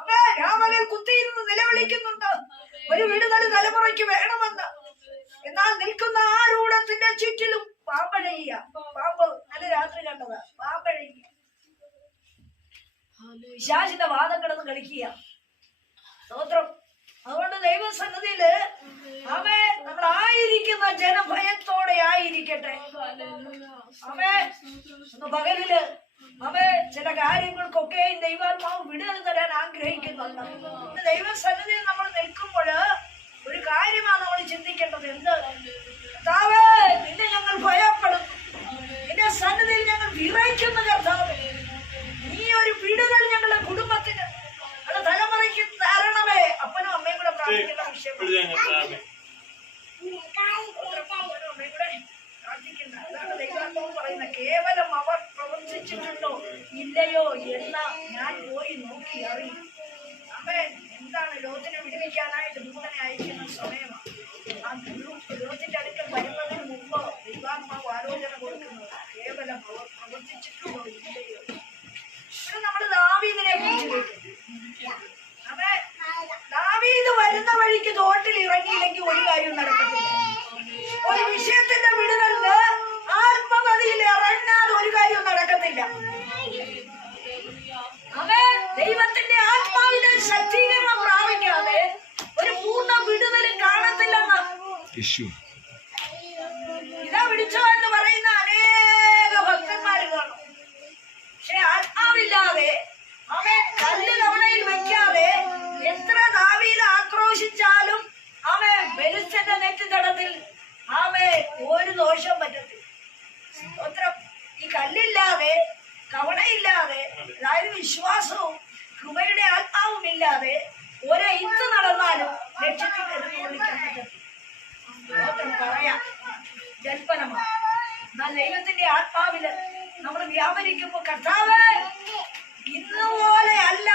അവൻ രാമകൽ കുത്തിയിരുന്ന് നിലവിളിക്കുന്നുണ്ട്. ഒരു വിടുതൽ തലമുറയ്ക്ക് വേണമെന്ന്. എന്നാൽ നിൽക്കുന്ന ആ രൂഢത്തിന്റെ ചുറ്റിലും പാമ്പഴയ്യ പാമ്പ് നല്ല രാത്രി കണ്ടത്. പാമ്പഴയ്യ വിശാചിന്റെ വാദം കിടന്ന് കളിക്കുക. സ്തോത്രം. അതുകൊണ്ട് ദൈവസന്നിധിയിൽ അവേ നമ്മൾ ആയിരിക്കുന്ന ജനഭയത്തോടെ ആയിരിക്കട്ടെ. അവേ ഒന്ന് പകലിൽ അവൻ ചില കാര്യങ്ങൾക്കൊക്കെ ദൈവാത്മാവ് വിടുതൽ തരാൻ ആഗ്രഹിക്കുന്നുണ്ട് ദൈവസന്നിധിയിൽ നമ്മൾ നിൽക്കുമ്പോൾ ഒരു കാര്യമാണ് നമ്മൾ ചിന്തിക്കേണ്ടത്. എന്ത്? കർത്താവേ നിന്നെ ഞങ്ങൾ ഭയപ്പെടുന്നു. നിന്റെ സന്നിധിയിൽ ഞങ്ങൾ വിറയ്ക്കുന്നു കർത്താവേ. നീ ഒരു വിടുതൽ ഞങ്ങളുടെ കുടുംബത്തിന് അത് തലമുറയ്ക്ക് തരണമേ. അപ്പനും അമ്മയും കൂടെ പ്രാർത്ഥിക്കേണ്ട വിഷയം അപ്പനും അമ്മയും കൂടെ പ്രാർത്ഥിക്കേണ്ട അതാണ് ദൈവാത്മാവ് പറയുന്ന കേവലം അവർ പ്രവർത്തിച്ചിട്ടുണ്ടോ ഇല്ലയോ എന്ന ഞാൻ പോയി നോക്കി അറിയും അമ്മേ എന്താണ് ലോകത്തിനെ വിടുവിക്കാനായിട്ട് ദൂതനെ അയക്കുന്ന സമയമാണ് ആ ഗുരു ലോകത്തിന്റെ അടുക്കൽ വരുന്നതിന് മുമ്പ് ദൈവാത്മാവ് ആലോചന കൊടുക്കുന്നത് കേവലം പ്രവർത്തിച്ചിട്ടുണ്ടോ ഇല്ലയോ? ഇവിടെ നമ്മൾ ദാവീദിനെ കുറിച്ച് അമ്മേ ദാവീദ് വരുന്ന വഴിക്ക് തോട്ടിൽ ഇറങ്ങിയില്ലെങ്കിൽ ഒരു കാര്യം നടക്കത്തില്ല ഒരു വിഷയത്തിന്റെ വിടുതലിന് ആത്മകഥയിൽ ഇറങ്ങാതെ ഒരു കാര്യം നടക്കത്തില്ല അവൻ ദൈവത്തിന്റെ ആത്മാവിനെ ശക്തീകരണം പ്രാപിക്കാതെ ഒരു പൂർണ വിടുതൽ കാണത്തില്ലെന്ന് ഇതാ പിടിച്ചോ എന്ന് പറയുന്ന അനേക ഭക്തന്മാര് കാണും പക്ഷെ ആത്മാവില്ലാതെ അവൻ കല്ല് കവണയിൽ വെക്കാതെ എത്ര ദാവീദ് ആക്രോശിച്ചാലും അവൻ വെളിച്ചന്റെ ആമേ ഒരു ദോഷം പറ്റത്തില്ല. സ്തോത്രം ഈ കല്ലില്ലാതെ കവണയില്ലാതെ അതായത് വിശ്വാസവും കൃപയുടെ ആത്മാവും ഇല്ലാതെ ഒരു ഇത്ത് നടന്നാലും ലക്ഷ്യത്തിൽ എന്നാൽ ദൈവത്തിന്റെ ആത്മാവിൽ നമ്മൾ വ്യാപരിക്കുമ്പോ കർത്താവ് ഇന്ന് പോലെ അല്ല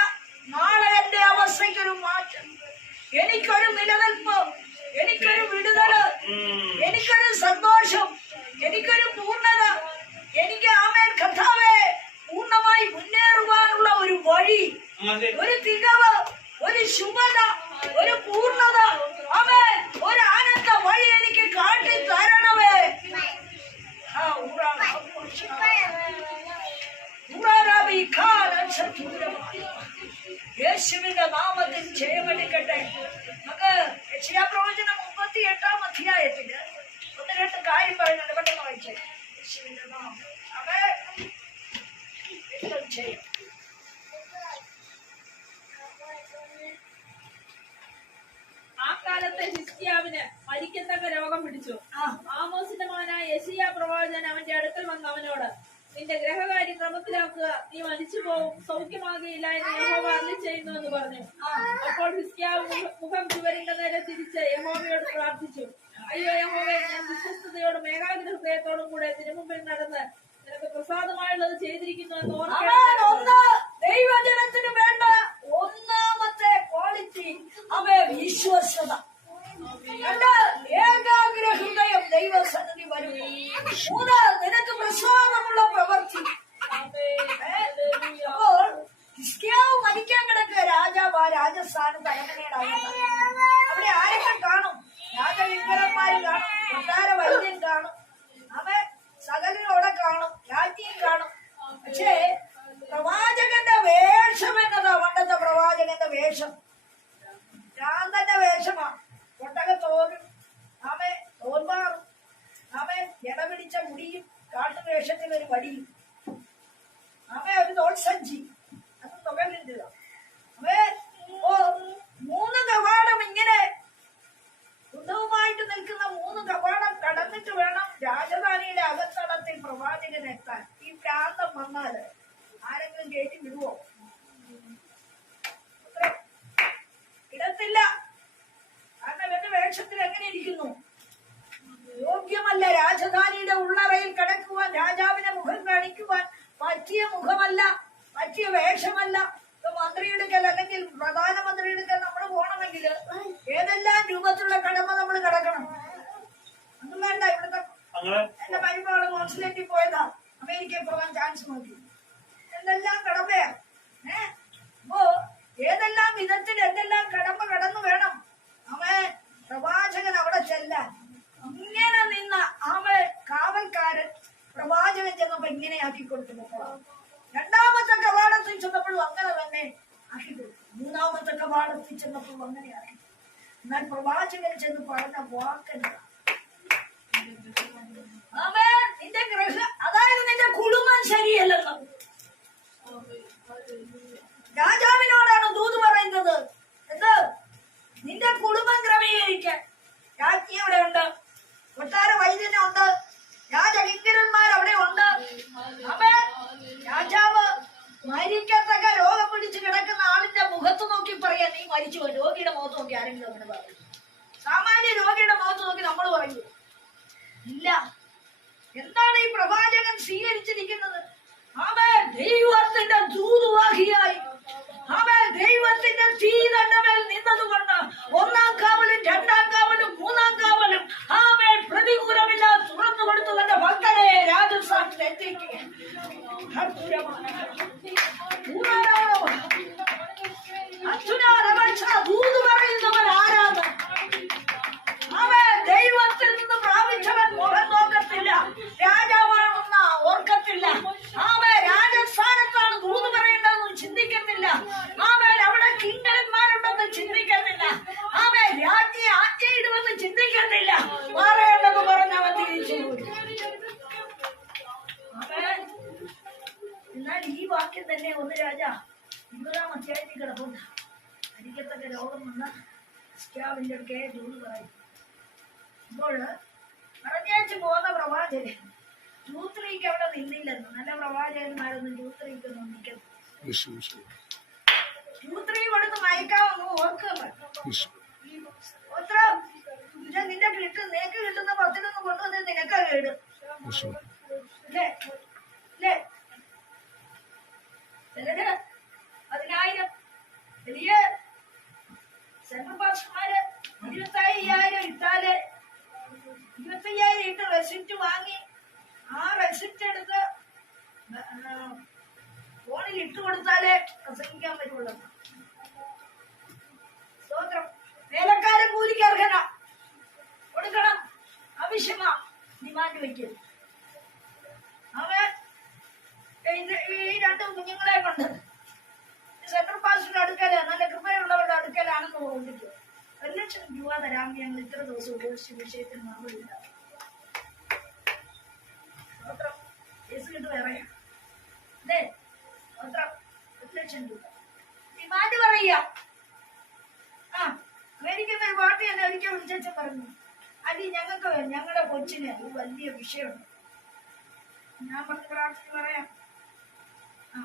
നാളെ എന്റെ അവസ്ഥയ്ക്കൊരു മാറ്റം. എനിക്കൊരു നിലനിൽപ്പ് എനിക്കൊരു വിടുതൽ എനിക്കൊരു സന്തോഷം എനിക്കൊരു പൂർണത എനിക്ക് ആമേൻ കർത്താവെ പൂർണമായി മുന്നേറുവാനുള്ള ഒരു വഴി ഒരു തികവ് ഒരു ശുഭത ഒരു പൂർണത അവൻ ഒരു ആനന്ദ വഴി എനിക്ക് കാട്ടി തരണമേ. യേശുവിന്റെ നാമത്തിൽ ജയമെടുക്കട്ടെ നമുക്ക് യക്ഷയാപ്രവചനം മുപ്പത്തി എട്ടാം അധ്യായത്തിൽ ഒന്ന് രണ്ട് കാര്യം പറയുന്നുണ്ട് പെട്ടെന്ന് വായിച്ചേ. യുദ്ധം ചെയ്യും. ആ കാലത്തെ ഹിസ്കിയാവിന് മരിക്കത്തക്ക രോഗം പിടിച്ചു. ആമോസിന്റെ മകനായ യശിയ പ്രവാചകൻ അവന്റെ അടുക്കൽ വന്ന് അവനോട് നിന്റെ ഗ്രഹകാര്യം ക്രമത്തിലാക്കുക നീ മരിച്ചു പോവും. സൗഖ്യമാകുകയില്ല എന്ന് യഹോവ അരുളി ചെയ്യുന്നു എന്ന് പറഞ്ഞു. അപ്പോൾ ഹിസ്കിയാവ് മുഖ- ചുവരിന്റെ നേരെ തിരിച്ച് യഹോവയോട് പ്രാർത്ഥിച്ചു. അയ്യോ യഹോവേ ഞാൻ വിശ്വസ്തയോടും ഏകാഗ്ര ഹൃദയത്തോടും കൂടെ തിരുമുമ്പിൽ നടന്ന് നിനക്ക് പ്രസാദമായുള്ളത് ചെയ്തിരിക്കുന്നു എന്ന് ഓർമ്മ ദൈവജനത്തിന് വേണ്ട ഒന്നാമത്തെ ക്വാളിറ്റി അവ വിശ്വസത ഏകാഗ്ര ഹൃദയം ദൈവസന്നിധി വരും. മൂന്ന് നിനക്ക് പ്രസാദമുള്ള പ്രവർത്തി അപ്പോൾ ഹിസ്കിയാവ് മരിക്കാൻ കിടക്കുക രാജാവ് ആ രാജസ്ഥാനത്ത് അരമനയുടെ അവിടെ ആരൊക്കെ കാണും? രാജവിഗ്രന്മാര് കാണും കൊട്ടാര വൈദ്യൻ കാണും. അവൻ സകലിനോടെ കാണും രാജ്യം കാണും. പക്ഷേ പ്രവാചകന്റെ വേഷം എന്നതാ പണ്ടത്തെ പ്രവാചകന്റെ വേഷം. തോന്നും ആമെ തോൽമാറും. ആമെ ഇടപിടിച്ച മുടിയും കാട്ടുവേഷത്തിൽ ഒരു വടിയും. ആമേ ഒരു തോൾസഞ്ചി അത് തുകലുണ്ട് ആമേ ഓ മൂന്ന് കവാടം ഇങ്ങനെ ബുദ്ധവുമായിട്ട് നിൽക്കുന്ന മൂന്ന് കവാടം കടന്നിട്ട് വേണം രാജധാനിയുടെ അകത്തളത്തിൽ പ്രവാചകൻ എത്താൻ ഈ പ്രാന്തം വന്നാൽ ആരെങ്കിലും കയറ്റി വിടുവോ? വേഷത്തിൽ എങ്ങനെ ഇരിക്കുന്നു? യോഗ്യമല്ല രാജധാനിയുടെ ഉള്ളറയിൽ കിടക്കുവാൻ രാജാവിന്റെ മുഖം കാണിക്കുവാൻ പറ്റിയ മുഖമല്ല പറ്റിയ വേഷമല്ല. മന്ത്രിയെടുക്കൽ അല്ലെങ്കിൽ പ്രധാനമന്ത്രിയെടുക്കൽ നമ്മൾ പോകണമെങ്കിൽ ഏതെല്ലാം രൂപത്തിലുള്ള കടമ നമ്മൾ കിടക്കണം? ഒന്നും വേണ്ട ഇവിടുത്തെ എന്റെ പരിപാട് കോൺസുലേറ്റിൽ പോയതാ. അമേരിക്കയിൽ പോകാൻ ചാൻസ് നോക്കി. എന്തെല്ലാം കടമയാ? ഏ? അപ്പോ ഏതെല്ലാം വിധത്തിൽ എന്തെല്ലാം കടമ കടന്നു വേണം? അവൻ പ്രവാചകൻ അവിടെ ചെല്ലാൻ ഇങ്ങനെ നിന്ന അവൻ കാവൽക്കാരൻ പ്രവാചകൻ ചെന്നപ്പോ ഇങ്ങനെ ആക്കി കൊടുത്തു രണ്ടാമത്തെ കവാടത്തിൽ ചെന്നപ്പോഴും അങ്ങനെ തന്നെ ആക്കി കൊടുത്തു മൂന്നാമത്തെ കവാടത്തിൽ അങ്ങനെയാണ് എന്നാൽ പ്രവാചകൻ ചെന്ന് പറഞ്ഞ ഗ്രഹ അതായത് നിന്റെ കുടുംബം ശരിയല്ലെന്ന്. രാജാവിനോടാണ് ദൂത് പറയുന്നത്. എന്ത്? നിന്റെ കുടുംബം ക്രമീകരിക്കാൻ. രാജ്ഞി അവിടെ ഉണ്ട്. കൊട്ടാര വൈദ്യനുണ്ട് രാജകിങ്കരന്മാർ അവിടെ ഉണ്ട്. രാജാവ് മരിക്കത്തക്ക രോഗം പിടിച്ചു കിടക്കുന്ന ആളിന്റെ മുഖത്ത് നോക്കി പറയാൻ നീ മരിച്ചു പോയി. രോഗിയുടെ മുഖത്ത് നോക്കി ആരെങ്കിലും അങ്ങനെ പറയും. സാമാന്യ രോഗിയുടെ മുഖത്ത് നോക്കി നമ്മൾ പറയൂ. ഇല്ല. എന്താണ് ഈ പ്രവാചകൻ സ്വീകരിച്ചിരിക്കുന്നത് അവൻ ദൈവത്തിന്റെ ദൂതുവാഹിയായി. അവൻ ദൈവത്തിന്റെ തീ തണ്ടമേൽ നിന്നതുകൊണ്ട് ഒന്നാം കാവലും രണ്ടാം കാവലും മൂന്നാം കാവലും അവൻ പ്രതികൂലമില്ല തുറന്നു കൊടുത്തു തന്റെ ഭക്തരെ രാജസ്ഥാനിൽ എത്തിക്കുക അത്യുനാരപക്ഷ ദൂത് പറയുന്നവൻ ആരാണ് അവൻ ദൈവത്തിൽ ജൂത്രി കൊടുത്ത് മയക്കാമെന്ന് ഇത് നിന്റെ നിനക്ക് കിട്ടുന്ന പത്തിനൊന്നും കൊണ്ടുവന്ന് നിനക്ക് കേട്. രൂപ തരാമെങ്കിൽ ഞങ്ങൾ ഇത്ര ദിവസം ഉപയോഗിച്ച വിഷയത്തിന് സ്തോത്രം. കേസ് വിളിച്ചു പറഞ്ഞു. ഞങ്ങളുടെ കൊച്ചിന് ഒരു വലിയ വിഷയമുണ്ട്. ഞാൻ പറഞ്ഞു പ്രാർത്ഥിച്ച് പറയാം? ആ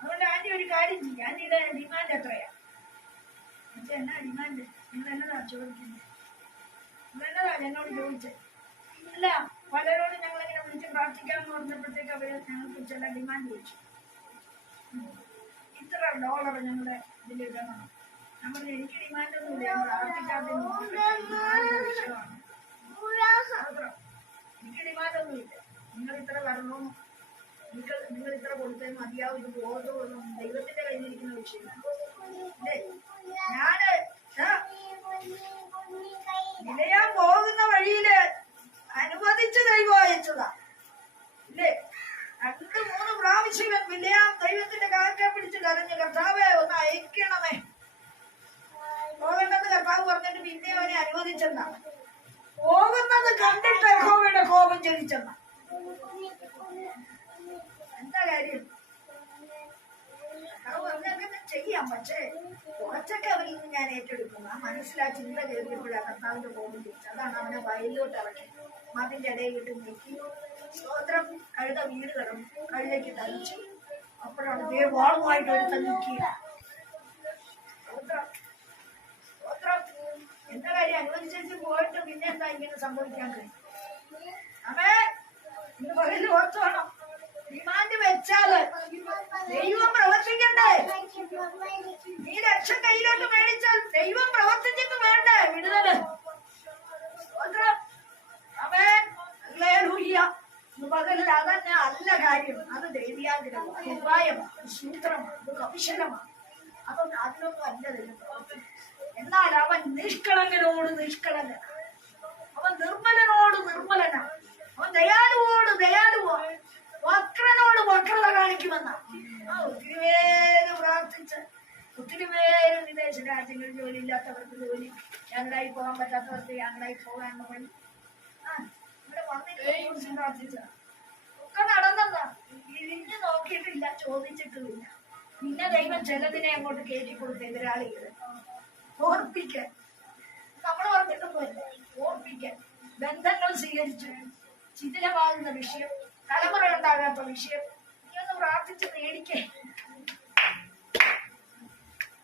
അതുകൊണ്ട് ആന്റി ഒരു കാര്യം ചെയ്യാം. ആന്റിയുടെ ഡിമാൻഡ് എത്രയാ? എന്നാ ഡിമാൻഡ്? നിങ്ങൾ എന്നതാ ചോദിക്കുന്നത് നിങ്ങൾ എന്നതാ എന്നോട് ചോദിച്ചത് അല്ല പലരോടും ഞങ്ങൾ ഇങ്ങനെ വിളിച്ച് പ്രാർത്ഥിക്കാന്ന് പറഞ്ഞപ്പോഴത്തേക്ക് അവർ ഞങ്ങൾക്ക് ചില ഡിമാൻഡ് വെച്ചു. ഇത്ര ഡോളർ ഞങ്ങളുടെ ഇതിലിടണം നമ്മൾ എനിക്ക് ഡിമാൻഡ് ഒന്നുമില്ല. ഞാൻ പ്രാർത്ഥിക്കാതെ വിഷയമാണ് മാത്രം. എനിക്ക് ഡിമാൻഡ് ഒന്നുമില്ല. നിങ്ങൾ ഇത്ര വരണമെന്ന് നിങ്ങൾ നിങ്ങൾ ഇത്ര കൊടുത്താൽ മതിയാവും. ഇത് ബോധമൊന്നും ദൈവത്തിന്റെ കയ്യിലിരിക്കുന്ന വിഷയമാണ്. ഞാൻ നിലയാൻ പോകുന്ന വഴിയിൽ അനുവദിച്ച് ദൈവം അയച്ചതാ ഇല്ലേ? രണ്ട് മൂന്ന് പ്രാവശ്യം ഇവൻ ദൈവത്തിന്റെ കാറ്റെ പിടിച്ച് കരഞ്ഞു കർത്താവേ ഒന്ന് അയക്കണമേ. പോകേണ്ടത് കർത്താവ് പറഞ്ഞിട്ട് പിന്നെ അവനെ അനുവദിച്ചെന്നാ. പോകുന്നത് കണ്ടിട്ട് കോപം ജനിച്ചെന്ന എന്താ കാര്യം കർത്താവ് പറഞ്ഞൊക്കെ ചെയ്യാം പക്ഷേ കുറച്ചൊക്കെ അവരിൽ നിന്ന് ഞാൻ ഏറ്റെടുക്കുന്നു. ആ മനസ്സിലാ ചിന്ത കയറിയപ്പോഴാണ് കർത്താവിന്റെ കോപം തിരിച്ചു അതാണ് അവനെ വയലിലോട്ട് ഇറക്കി. മതിന്റെ ഇടയിലിട്ട് നീക്കി. സ്തോത്രം. കഴുത വീട് കടന്നു. കഴുതയ്ക്ക് തളിച്ചു അപ്പോഴാണ് ദേ വാളുമായിട്ട് നീക്കി സ്തോത്രം. എന്താ കാര്യം? അനുവദിച്ചു പോയിട്ട് പിന്നെ എന്താ ഇങ്ങനെ സംഭവിക്കാൻ കഴിയും? അവേ ഇന്ന് പറയുന്നത് ഓർത്തു വേണം ഡിമാൻഡ് വെച്ചാൽ ദൈവം പ്രവർത്തിക്കണ്ടേ? നീ ലക്ഷം കയ്യിലോട്ട് മേടിച്ചാൽ ദൈവം പ്രവർത്തിച്ചിട്ട് വേണ്ടേ? വിടുതൽ. പകലിൽ അതന്നെ അല്ല കാര്യം. അത് ദൈവ്യാഗ്രഹമാണ് ഉപായമാണ് സൂത്രമാണ്. ഇത് കൗശലമാണ് അതൊന്നും അതിലൊന്നും അല്ല ദൈവം എന്നാൽ അവൻ നിഷ്കളങ്കനോട് നിഷ്കളങ്കൻ അവൻ നിർമ്മലനോട് നിർമ്മലനാണ്. അവൻ ദയാലുവോട് ദയാലുവോ വക്രനോട് വക്രത കാണിക്കുമെന്ന. ആ ഒത്തിരി പേര് പ്രാർത്ഥിച്ച് ഒത്തിരി പേര് വിദേശ രാജ്യങ്ങളിൽ ജോലി ഇല്ലാത്തവർക്ക് ജോലി ഞങ്ങളായി പോകാൻ പറ്റാത്തവർക്ക് ഞങ്ങളായി പോകാൻ വഴി. ആ ഇവിടെ വന്നിട്ട് പ്രാർത്ഥിച്ച ഒക്കെ നടന്നെന്നാ. ഇരിഞ്ഞു നോക്കിയിട്ടില്ല ചോദിച്ചിട്ടുമില്ല. പിന്നെ ദൈവം ചിലതിനെ അങ്ങോട്ട് കയറ്റി കൊടുത്ത് എതിരാളികൾ ഓർപ്പിക്കാൻ. നമ്മൾ പറഞ്ഞിട്ടൊന്നുമില്ല ഓർപ്പിക്കാൻ. ബന്ധങ്ങൾ സ്വീകരിച്ചു ചിതിലമാകുന്ന വിഷയം. തലമുറ ഉണ്ടാകാത്ത വിഷയം നീ ഒന്ന് പ്രാർത്ഥിച്ച് നേടിക്കേ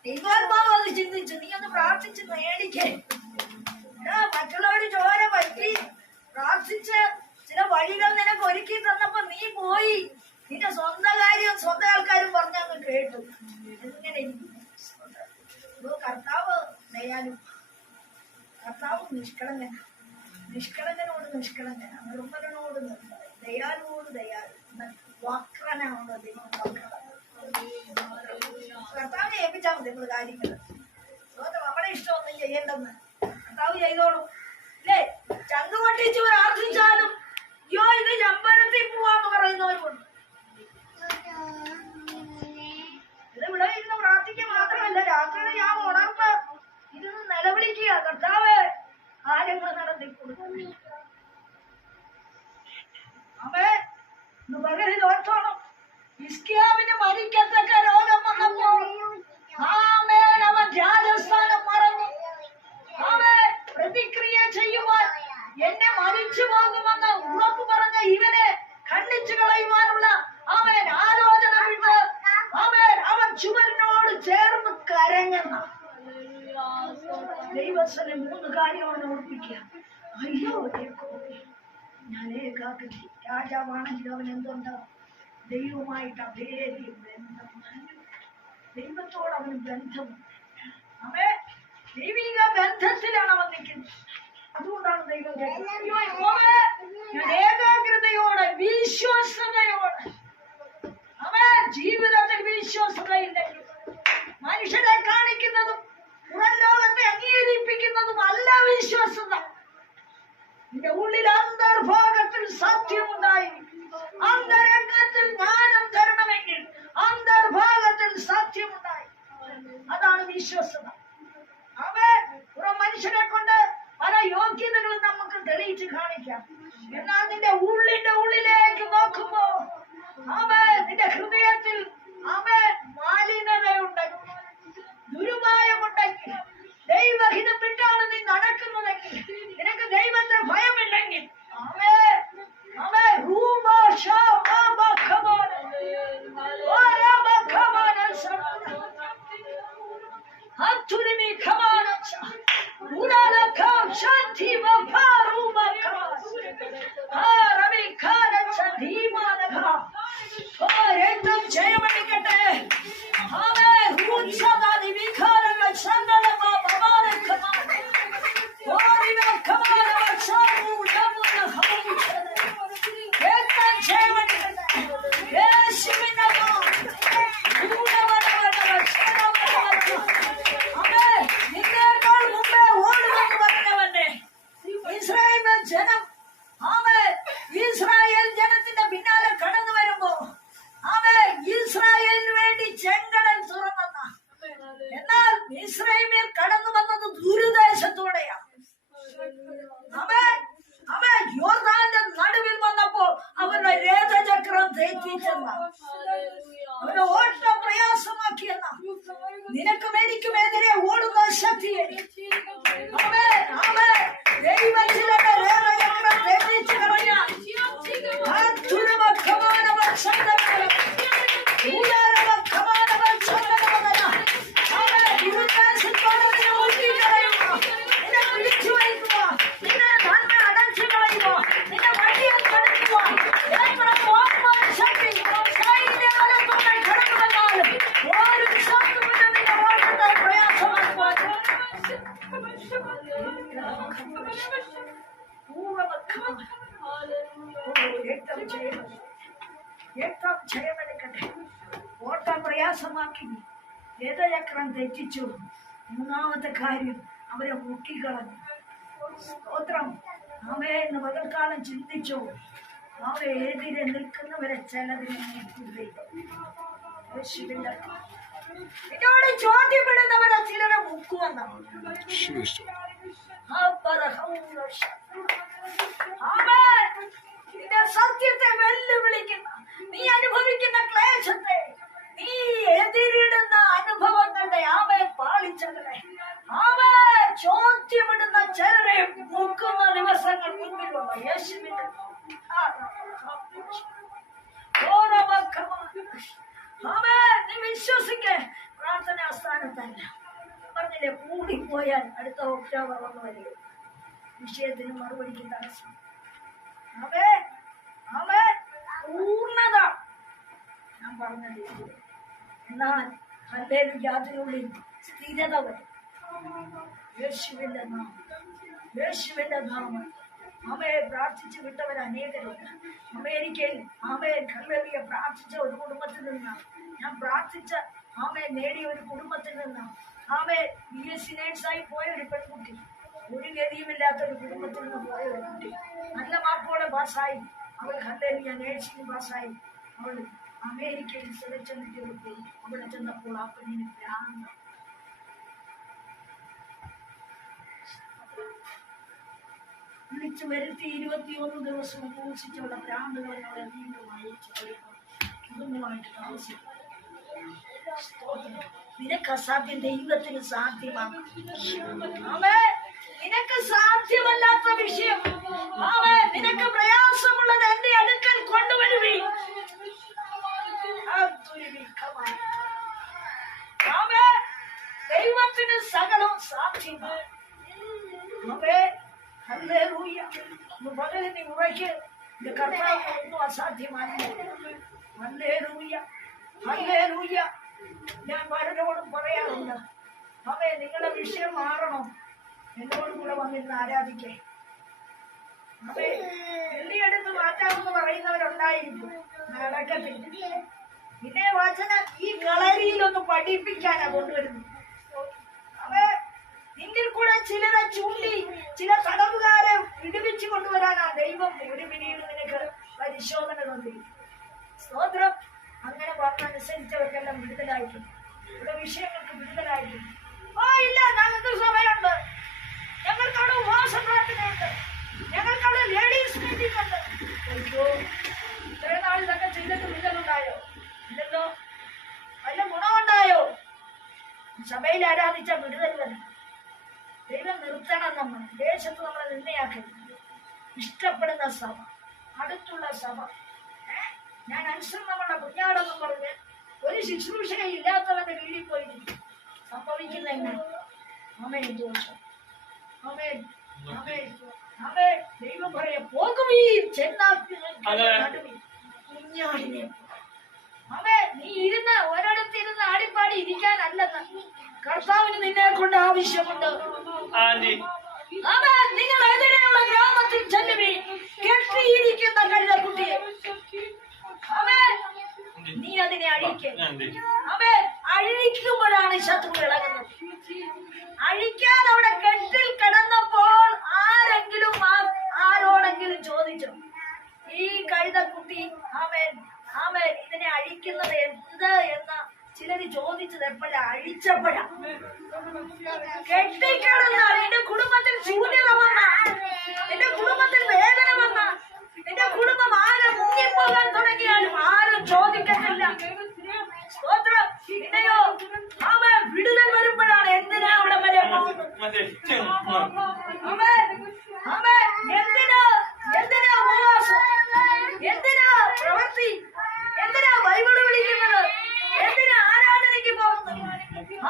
ദൈവാത്മാവ് അത് ചിന്തിച്ചു നീ ഒന്ന് പ്രാർത്ഥിച്ച് നേടിക്കേ എടാ, മറ്റുള്ളവര് ചോര പറ്റി. പ്രാർത്ഥിച്ച് ചില വഴികൾ നിനക്ക് ഒരുക്കി തന്നപ്പോ നീ പോയി. നിന്റെ സ്വന്തം കാര്യം സ്വന്തം ആൾക്കാരും പറഞ്ഞങ്ങ് കേട്ടു. എങ്ങനെ കർത്താവ് ദയാലു. കർത്താവ് നിഷ്കളങ്കന. നിഷ്കളങ്കനോട് നിഷ്കളങ്കന. നിർമ്മലനോട് നിർമ്മലൻ ദയാലുവോട് ദയാലു വക്രനാണ് ദൈവം വക്രത കർത്താവിനെ ഏൽപ്പിച്ചാൽ മതി നമ്മൾ കാര്യങ്ങൾ നമ്മുടെ ഇഷ്ടമൊന്നും ചെയ്യേണ്ടെന്ന്. കർത്താവ് ചെയ്തോളും. അല്ലേ ചങ്ക് പൊട്ടിച്ച് പ്രാർത്ഥിച്ചാലും അയ്യോ ഇത് ചമ്പരത്തിൽ പോവാന്ന് പറയുന്നവരുണ്ട്. ഇത് ഇവിടെ ഇരുന്ന് പ്രാർത്ഥിക്കുക മാത്രമല്ല രാത്രിയുടെ ഞാൻ ഉണർന്ന് ഇരുന്ന് നിലവിളിക്കുക. കർത്താവ് കാര്യങ്ങൾ നടത്തി കൊടുക്കുന്നു അവേ ഇന്ന് ഇത് ഓർത്തോണം ഇസ്കിയാവിന് മരിക്കത്തക്ക രോഗം വന്നപ്പോൾ ആമേൻ അവൻ രാജസ്ഥാനം മറന്നു അവൻ പ്രതിക്രിയ ചെയ്യുവാൻ എന്നെ മരിച്ചു പോകുമെന്ന് ഉറപ്പ് പറഞ്ഞ ഇവനെ ഖണ്ഡിച്ചു കളയുവാനുള്ള അവൻ ആലോചന വിട്ട് അവൻ അവൻ ചുവരിനോട് ചേർന്ന് കരഞ്ഞെന്ന ദൈവസ്ഥനെ മൂന്ന് കാര്യമാണ് ഓർപ്പിക്കുക അയ്യോ യഹോവേ, ഞാൻ ഏകാഗ്രതി രാജാവാണെങ്കിൽ അവൻ എന്തുണ്ട് ദൈവമായിട്ട് അഭേദ്യ ബന്ധം ദൈവത്തോട് അവന് ബന്ധമുണ്ട് അവേ ദൈവിക ബന്ധത്തിലാണ് അവൻ നിൽക്കുന്നത്. അതുകൊണ്ടാണ് ദൈവം ഞാൻ ഏകാഗ്രതയോടെ വിശ്വാസതയോടെ. അവൻ ജീവിതത്തിൽ വിശ്വാസതയില്ലെങ്കിൽ മനുഷ്യരെ കാണിക്കുന്നതും പുറം ലോകത്തെ അംഗീകരിപ്പിക്കുന്നതും അല്ല വിശ്വാസത. നിന്റെ ഉള്ളിൽ അന്തർഭാഗത്തിൽ സത്യമുണ്ടായി അന്തരംഗത്തിൽ ജ്ഞാനം തരണമെങ്കിൽ അന്തർഭാഗത്തിൽ സത്യമുണ്ടായി അതാണ് വിശ്വസത അവ മനുഷ്യനെ കൊണ്ട് പല യോഗ്യതകളും നമുക്ക് തെളിയിച്ച് കാണിക്കാം. എന്നാൽ നിന്റെ ഉള്ളിന്റെ ഉള്ളിലേക്ക് നോക്കുമ്പോ അവ നിന്റെ ഹൃദയത്തിൽ അവ മാലിന്യതയുണ്ടെങ്കിൽ ദുരുമായമുണ്ടെങ്കിൽ ദൈവഹിതം വിട്ടാണ് നീ നടക്കുന്നതെങ്കിൽ നിനക്ക് ദൈവത്തെ ഭയമില്ലെങ്കിൽ പകൽക്കാലം ചിന്തിച്ചു ആ എതിരെ നിൽക്കുന്നവരെ ചിലതിനെ യേശുവിന്റെ എന്നോട് ചോദ്യപ്പെടുന്നവരെ ചിലരെ മുക്കുവെന്നാണ് നിന്റെ സത്യത്തെ വെല്ലുവിളിക്കുന്ന നീ അനുഭവിക്കുന്ന ക്ലേശത്തെ നീ എതിരിടുന്ന അനുഭവങ്ങളുടെ ആവെ പാളിച്ചകളെ. ആവ ചോദ്യമിടുന്ന ചിലരെ മുക്കുന്ന ദിവസങ്ങൾ മുന്നിലുള്ള യേശുവിന്റെ വിശ്വസിക്കേ. പ്രാർത്ഥന സ്ഥാനത്തല്ല. പറഞ്ഞില്ലേ കൂടിപ്പോയാൽ അടുത്ത ഒക്ടോബർ ഒന്ന് വരിക വിഷയത്തിന് മറുപടിക്ക് തടസ്സം. അവേ അവേ പൂർണത. ഞാൻ പറഞ്ഞത് എന്നാൽ അല്ലേലും യാതിനുള്ളിൽ സ്ഥിരത വരും. യേശുവിന്റെ നാമം. യേശുവിന്റെ നാമം. അമ്മയെ പ്രാർത്ഥിച്ചു വിട്ടവർ അനേകരുണ്ട്. അമേരിക്കയിൽ അമ്മയെ കല്ലറിയ പ്രാർത്ഥിച്ച ഒരു കുടുംബത്തിൽ നിന്നാണ്. ഞാൻ പ്രാർത്ഥിച്ച ആമയെ നേടിയ ഒരു കുടുംബത്തിൽ നിന്നാണ്. ആമയെ ബി എസ് സി നേഴ്സായി പോയ ഒരു പെൺകുട്ടി. ഒരു ഗതിയുമില്ലാത്ത ഒരു കുടുംബത്തിൽ നിന്ന് പോയ ഒരു കുട്ടി. നല്ല മാർക്കോടെ പാസ്സായി. അവൾ കല്ലറിയ നേഴ്സിംഗ് പാസ്സായി. അവൾ അമേരിക്കയിൽ സെലക്ഷൻ കിട്ടിയപ്പോൾ അവിടെ ചെന്നപ്പോൾ ആ പെണ്ണിന് വിളിച്ചു വരുത്തി ഇരുപത്തിയൊന്ന് ദിവസം ഉപയോഗിച്ചിട്ടുള്ള ഭ്രാന്തുകൾ നമ്മളെ വീണ്ടും അയച്ചു കുടുംബമായിട്ട് താമസിക്കും നിനക്ക് അസാധ്യം ദൈവത്തിന് സാധ്യമാണ്. നിനക്ക് സാധ്യമല്ലാത്ത വിഷയം. ആമേ നിനക്ക് പ്രയാസമുള്ളത് എന്റെ അടുക്കൽ കൊണ്ടുവരുവേ. ദൈവത്തിന് സകലം സാധ്യമാണ്. ആമേ ഹല്ലേലൂയ ഒന്ന് പകൽ നീ ഉറയ്ക്ക് നിന്റെ കർത്താവ് ഒന്നും അസാധ്യമാണ് ഹല്ലേലൂയ ഹല്ലേലൂയ ഞാൻ പലരോടും പറയാറുണ്ട്. അവേ നിങ്ങളുടെ വിഷയം മാറണം. എന്നോട് കൂടെ വന്നിരുന്ന് ആരാധിക്കേ. അവേ വെള്ളിയെടുത്ത് മാറ്റാമെന്ന് പറയുന്നവരുണ്ടായിരിക്കും നടക്കത്തില്ല. ഇതേ വചന ഈ കളരിയിലൊന്ന് പഠിപ്പിക്കാനാ കൊണ്ടുവരുന്നത്. നിന്നിൽ കൂടെ ചിലരെ ചൂണ്ടി ചില തടവുകാരെ വിടുവിച്ചു കൊണ്ടുവരാനാ ദൈവം ഒരു പിന്നീട് നിനക്ക് പരിശോധന തോന്നി സ്തോത്രം. അങ്ങനെ പറഞ്ഞനുസരിച്ചവർക്കെല്ലാം വിടുതലായിട്ടുണ്ട്. ഇവിടെ വിഷയങ്ങൾക്ക് വിടുതലായിട്ടുണ്ട്. ഓ ഇല്ല ഞങ്ങൾക്ക് നമ്മൾ ദേശത്ത് നമ്മളെ നിന്നയാക്കരുത് ഇഷ്ടപ്പെടുന്ന സഭ അടുത്തുള്ള സഭ? ഞാൻ അനുസരണമുള്ള കുഞ്ഞാടെന്നും പറഞ്ഞ് ഒരു ശുശ്രൂഷയും ഇല്ലാത്തവന്റെ വീട്ടിൽ പോയിരിക്കും സംഭവിക്കുന്ന എങ്ങനെ? അമേ ദോഷം അമേ അമേ അമേ ദൈവം പറയ പോകുമീ നടുവിൽ കുഞ്ഞാടിനെ അവേ നീ ഇരുന്ന് ഒരിടത്ത് ഇരുന്ന് ആടിപ്പാടി ഇരിക്കാനല്ലെന്ന് കർത്താവിന് നിന്നെ കൊണ്ട് ആവശ്യമുണ്ട്. അവൻ നിങ്ങൾ എതിരെയുള്ള ഗ്രാമത്തിൽ ചെല്ലുവീ. കെട്ടിയിരിക്കുന്ന കഴുതക്കുട്ടിയെ അവൻ നീ അതിനെ അഴിക്കേ. അവൻ അഴിക്കുമ്പോഴാണ് ശത്രു ഇളകുന്നത്. അഴിക്കാതെ അവിടെ കെട്ടിൽ കിടന്നപ്പോൾ ആരെങ്കിലും ആരോടെങ്കിലും ചോദിച്ചു ഈ കഴുതക്കുട്ടി അവൻ അവൻ ഇതിനെ അഴിക്കുന്നത് എന്ത്? എന്ന് ചിലര് ചോദിച്ചത് എപ്പോഴാ? അഴിച്ചപ്പോഴാ. കെട്ടിക്കിടന്ന നിന്റെ കുടുംബത്തിൽ ശൂന്യത വന്ന നിന്റെ കുടുംബത്തിൽ വേദന വന്ന നിന്റെ കുടുംബം ആരെ മുങ്ങിപ്പോകാൻ തുടങ്ങിയാലും ആരും ചോദിക്കത്തില്ല സ്തോത്രം പിന്നെയോ അവൻ വിടുതൽ വരുമ്പോഴാണ് എന്തിനാ അവിടെ വരെ പോകുന്നത് മതി അവൻ അവൻ എന്തിനാ എന്തിനാ ഉപവാസം എന്തിനാ പ്രവൃത്തി എന്തിനാ ബൈബിൾ വിളിക്കുന്നത് എന്തിനാ ആരാധനയ്ക്ക് പോകുന്നത്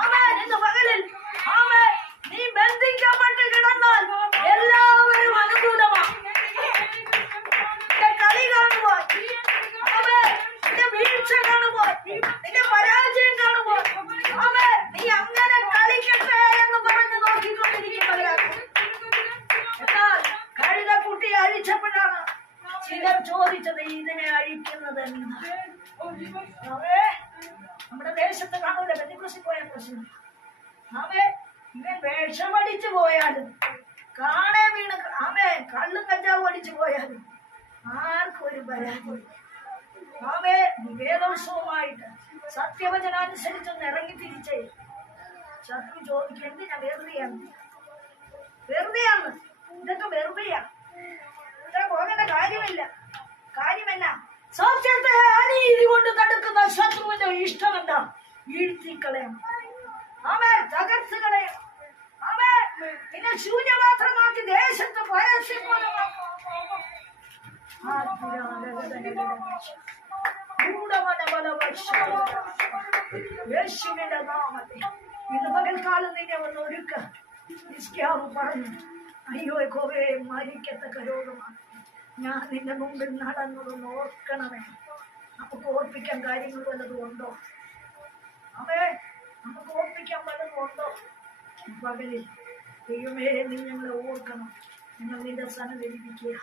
അവൻ ഇന്ന് പകലിൽ അവൻ നീ ബന്ധിക്കപ്പെട്ട് കിടന്നാൽ എല്ലാവരും അനുകൂലമാണ് നിന്റെ കളി കാണുമ്പോൾ അവൻ നിന്റെ വീഴ്ച കാണുമ്പോൾ നിന്റെ പരാജയം കാണുമ്പോൾ അവൻ നീ അങ്ങനെ കളിക്കട്ടെ എന്ന് പറഞ്ഞ് നോക്കിക്കൊണ്ടിരിക്കുന്നവരാണ് എന്നാൽ കഴുത കുട്ടി അഴിച്ചപ്പോഴാണ് ചിലർ ചോദിച്ചത് ഇതിനെ അഴിക്കുന്നത് എന്ന് അവേ, നമ്മുടെ ദേശത്ത് കാണൂല ബന്ധുക്കുറിച്ച് പോയ പ്രശ്നം അവൻ ഇവൻ വിഷമടിച്ചു പോയാലും കാണേ വീണ് അവൻ കള്ളും കഞ്ചാവും അടിച്ചു പോയാലും ആർക്കും ഒരു പരാതി അവേ വേദോത്സവമായിട്ട് സത്യവചനാനുസരിച്ചൊന്ന് ഇറങ്ങി തിരിച്ചേ ശത്രു ചോദിക്കും എന്തിനാ വെറുതെയാണ്? വെറുതെയാണ്. ഇതൊക്കെ വെറുതെയാ. ഇത്ര പോകേണ്ട കാര്യമില്ല. കാര്യമല്ല സത്യത്തെ അനീതി തടുക്കുന്ന ശത്രുവിന്റെ ഇഷ്ടമെല്ലാം എന്താ വീഴ്ത്തിക്കളയാം. അവൻ തകർത്ത് കളയാം. അവൻ പിന്നെ ശൂന്യമാത്രമാക്കി ദേശത്ത് ഇന്ന് പകൽക്കാലം നിന്നെ ഒന്ന് ഒരുക്ക. പറഞ്ഞു അയ്യോ കോവേ മരിക്കത്തക്ക രോഗമാണ്. ഞാൻ നിന്റെ മുമ്പിൽ നടന്നതൊന്ന് ഓർക്കണമേ നമുക്ക് ഓർപ്പിക്കാൻ കാര്യങ്ങൾ വല്ലതും ഉണ്ടോ? അവേ നമുക്ക് ഓർപ്പിക്കാൻ വല്ലതും ഉണ്ടോ? പകലിൽ ദൈവമേ നീ ഞങ്ങളെ ഓർക്കണം. നിങ്ങൾ നിന്റെ സ്ഥലം ഇരിക്കുക